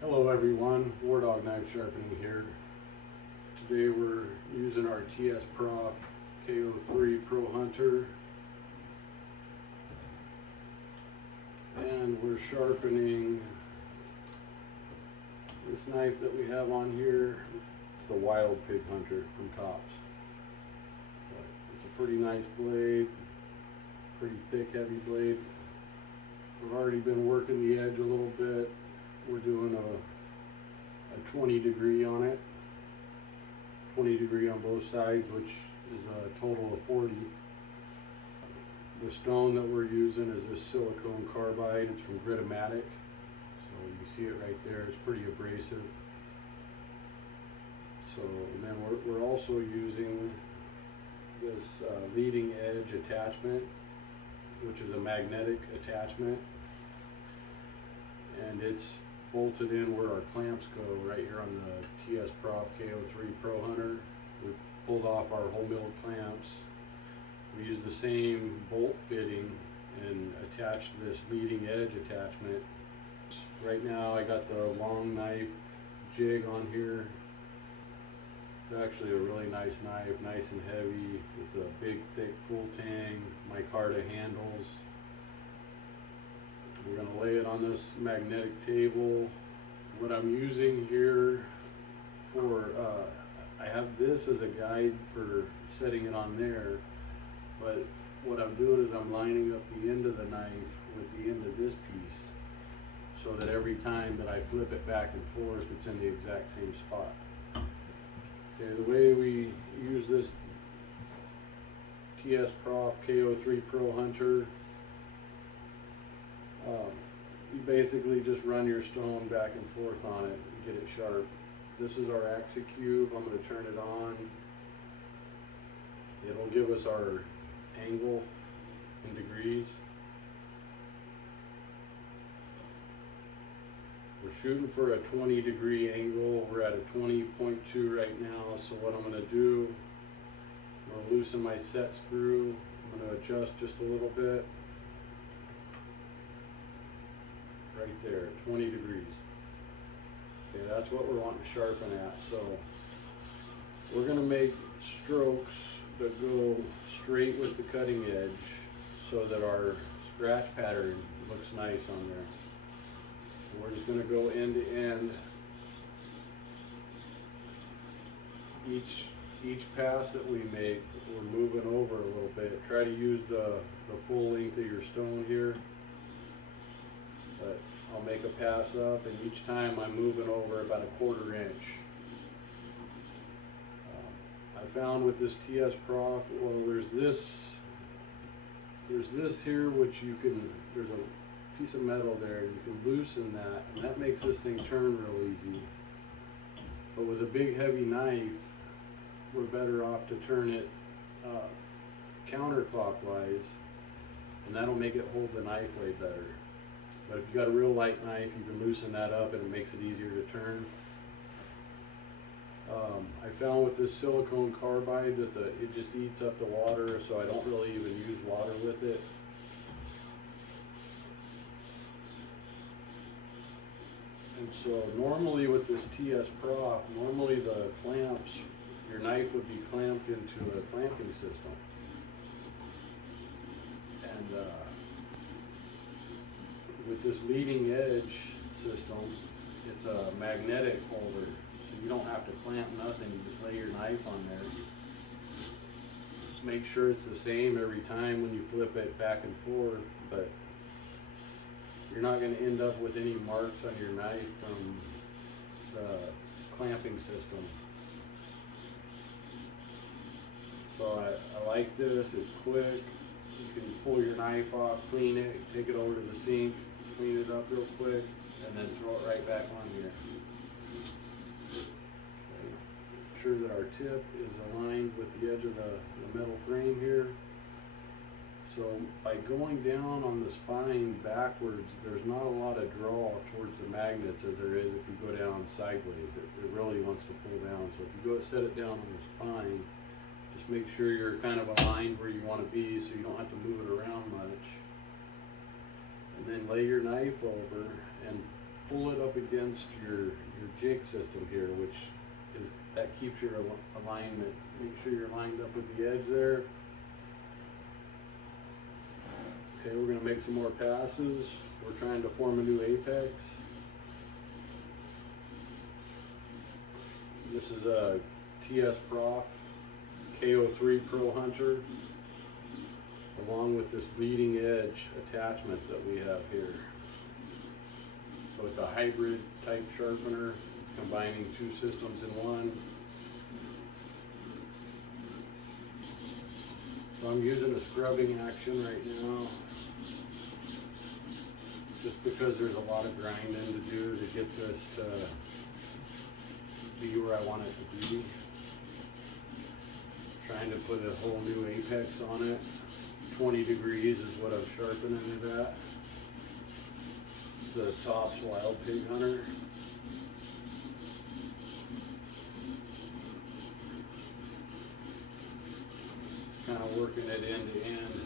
Hello everyone, War Dog Knife Sharpening here. Today we're using our Tsprof K03 Pro Hunter and we're sharpening this knife that we have on here. It's the Wild Pig Hunter from Tops. It's a pretty nice blade, pretty thick heavy blade. We've already been working the edge a little bit. We're doing a 20 degree on it, 20 degree on both sides, which is a total of 40. The stone that we're using is this silicone carbide. It's from Gritomatic, so you see it right there. It's pretty abrasive. So, and then we're also using this leading edge attachment, which is a magnetic attachment, and it's bolted in where our clamps go, right here on the Tsprof K03 Pro Hunter. We pulled off our whole milled clamps. We used the same bolt fitting and attached this leading edge attachment. Right now I got the long knife jig on here. It's actually a really nice knife, nice and heavy. It's a big, thick, full tang micarta handles. We're going to lay it on this magnetic table. What I'm using here for, I have this as a guide for setting it on there, but what I'm doing is I'm lining up the end of the knife with the end of this piece so that every time that I flip it back and forth, it's in the exact same spot. Okay, the way we use this Tsprof K03 Pro Hunter, you basically just run your stone back and forth on it and get it sharp. This is our axicube. I'm going to turn it on. It'll give us our angle in degrees. We're shooting for a 20 degree angle. We're at a 20.2 right now. So what I'm going to do, I'm going to loosen my set screw. I'm going to adjust just a little bit. Right there, 20 degrees. Okay, that's what we're wanting to sharpen at. So we're going to make strokes that go straight with the cutting edge so that our scratch pattern looks nice on there. So we're just going to go end to end. Each pass that we make, we're moving over a little bit. Try to use the full length of your stone here. But I'll make a pass up, and each time I'm moving over about a 1/4 inch. I found with this Tsprof, well, there's this here which you can, there's a piece of metal there, and you can loosen that, and that makes this thing turn real easy. But with a big heavy knife, we're better off to turn it counterclockwise, and that'll make it hold the knife way better. But if you got a real light knife, you can loosen that up and it makes it easier to turn. I found with this silicone carbide that it just eats up the water, so I don't really even use water with it. And so normally with this Tsprof, normally the clamps, your knife would be clamped into a clamping system. And with this leading edge system, it's a magnetic holder, so you don't have to clamp nothing. You just lay your knife on there. Just make sure it's the same every time when you flip it back and forth, but you're not going to end up with any marks on your knife from the clamping system. So I like this. It's quick. You can pull your knife off, clean it, take it over to the sink, clean it up real quick, and then throw it right back on here. Okay. Make sure that our tip is aligned with the edge of the metal frame here. So by going down on the spine backwards, there's not a lot of draw towards the magnets as there is if you go down sideways. It really wants to pull down. So if you go set it down on the spine, just make sure you're kind of aligned where you want to be so you don't have to move it around much. And then lay your knife over and pull it up against your jig system here, that keeps your alignment. Make sure you're lined up with the edge there. Okay, we're going to make some more passes. We're trying to form a new apex. This is a Tsprof K03 Pro Hunter, along with this leading edge attachment that we have here. So it's a hybrid type sharpener, combining two systems in one. So I'm using a scrubbing action right now, just because there's a lot of grinding to do to get this to be where I want it to be. Trying to put a whole new apex on it. 20 degrees is what I'm sharpening it at. The Tsprof Wild Pig Hunter. Kind of working it end to end.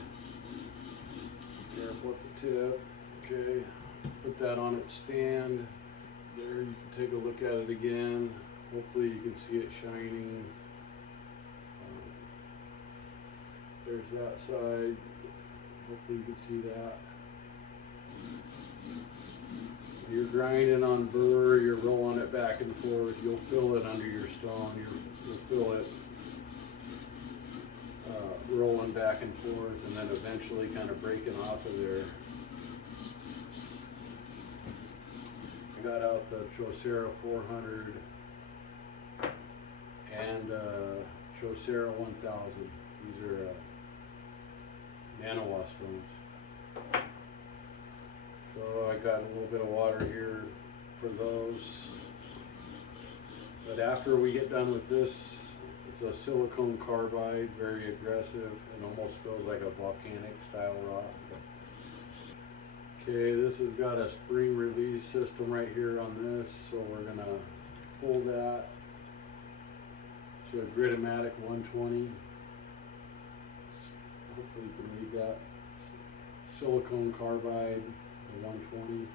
Careful with the tip. Okay, put that on its stand. There, you can take a look at it again. Hopefully you can see it shining. There's that side. Hopefully you can see that. You're grinding on burr, you're rolling it back and forth. You'll feel it under your stone. You'll feel it rolling back and forth, and then eventually kind of breaking off of there. I got out the Tsprof 400 and Tsprof 1000. These are nano stones. So I got a little bit of water here for those. But after we get done with this, it's a silicone carbide, very aggressive. It almost feels like a volcanic style rock. Okay, this has got a spring release system right here on this, so we're gonna pull that. So a Gritomatic 120. Hopefully you can read that. Silicone carbide, the 120.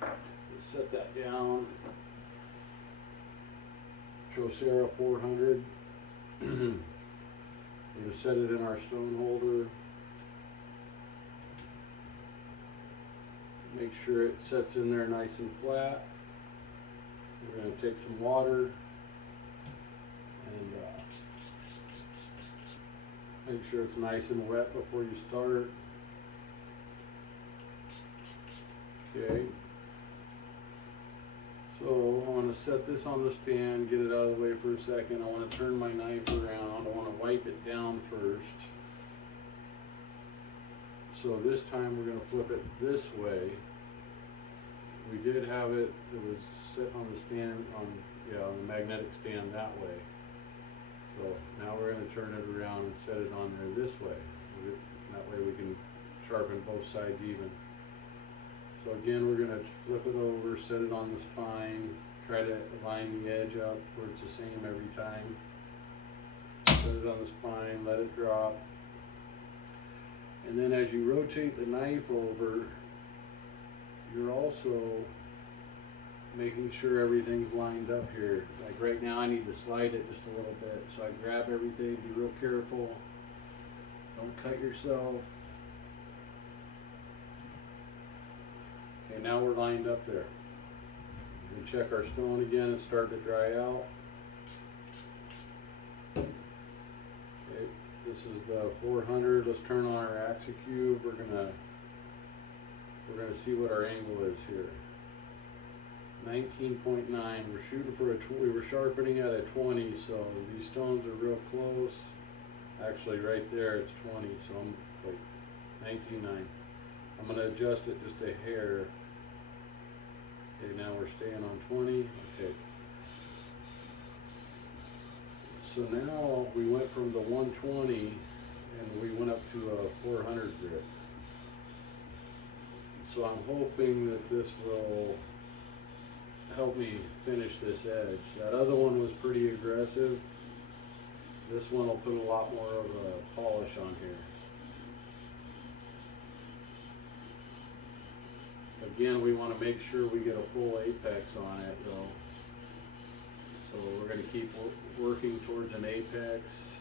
Let's set that down. Tsprof 400. We're going to set it in our stone holder. Make sure it sets in there nice and flat. We're going to take some water and make sure it's nice and wet before you start. Okay. So I want to set this on the stand, get it out of the way for a second. I want to turn my knife around. I want to wipe it down first. So this time we're going to flip it this way. We did have it was set on the stand, on the magnetic stand that way. So now we're going to turn it around and set it on there this way. That way we can sharpen both sides even. So again, we're going to flip it over, set it on the spine, try to line the edge up where it's the same every time. Set it on the spine, let it drop. And then as you rotate the knife over, you're also making sure everything's lined up here. Like right now I need to slide it just a little bit. So I grab everything, be real careful. Don't cut yourself. Okay, now we're lined up there. We can check our stone again and start to dry out. Okay, this is the 400. Let's turn on our axicube. We're gonna see what our angle is here. 19.9. We're shooting for we were sharpening at a 20, so these stones are real close. Actually, right there it's 20, so I'm like 19.9. I'm going to adjust it just a hair. Okay, now we're staying on 20. Okay. So now we went from the 120 and we went up to a 400 grit. So I'm hoping that this will help me finish this edge. That other one was pretty aggressive. This one will put a lot more of a polish on here. Again, we want to make sure we get a full apex on it though. So we're going to keep working towards an apex.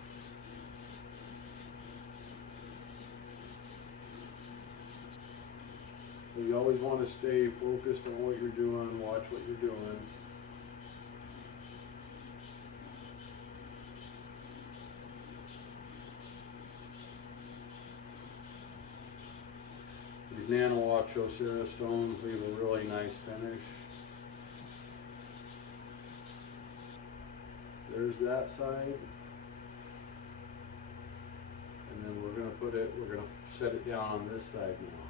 So you always want to stay focused on what you're doing, watch what you're doing. These nano Ocho stones leave a really nice finish. There's that side. And then we're going to set it down on this side now.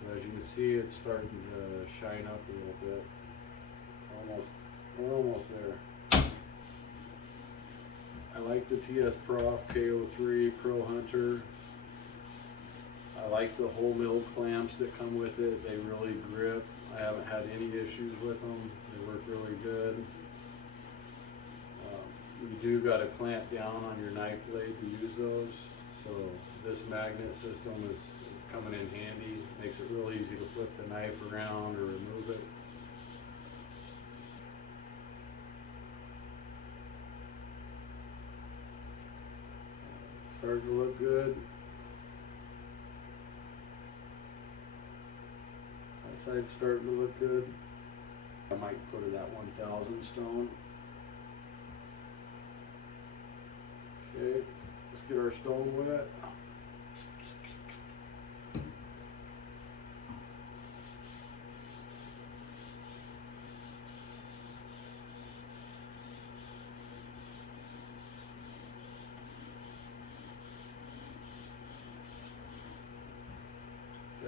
So as you can see, it's starting to shine up a little bit. We're almost there. I like the Tsprof K03 Pro Hunter. I like the whole mill clamps that come with it. They really grip. I haven't had any issues with them. They work really good. You do got to clamp down on your knife blade to use those. So this magnet system is coming in handy. Makes it real easy to flip the knife around or remove it. Starting to look good. That side's starting to look good. I might go to that 1000 stone. Okay, let's get our stone wet.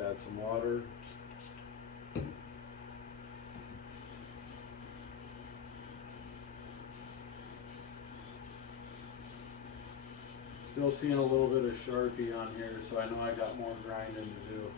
Add some water. Still seeing a little bit of Sharpie on here, so I know I got more grinding to do.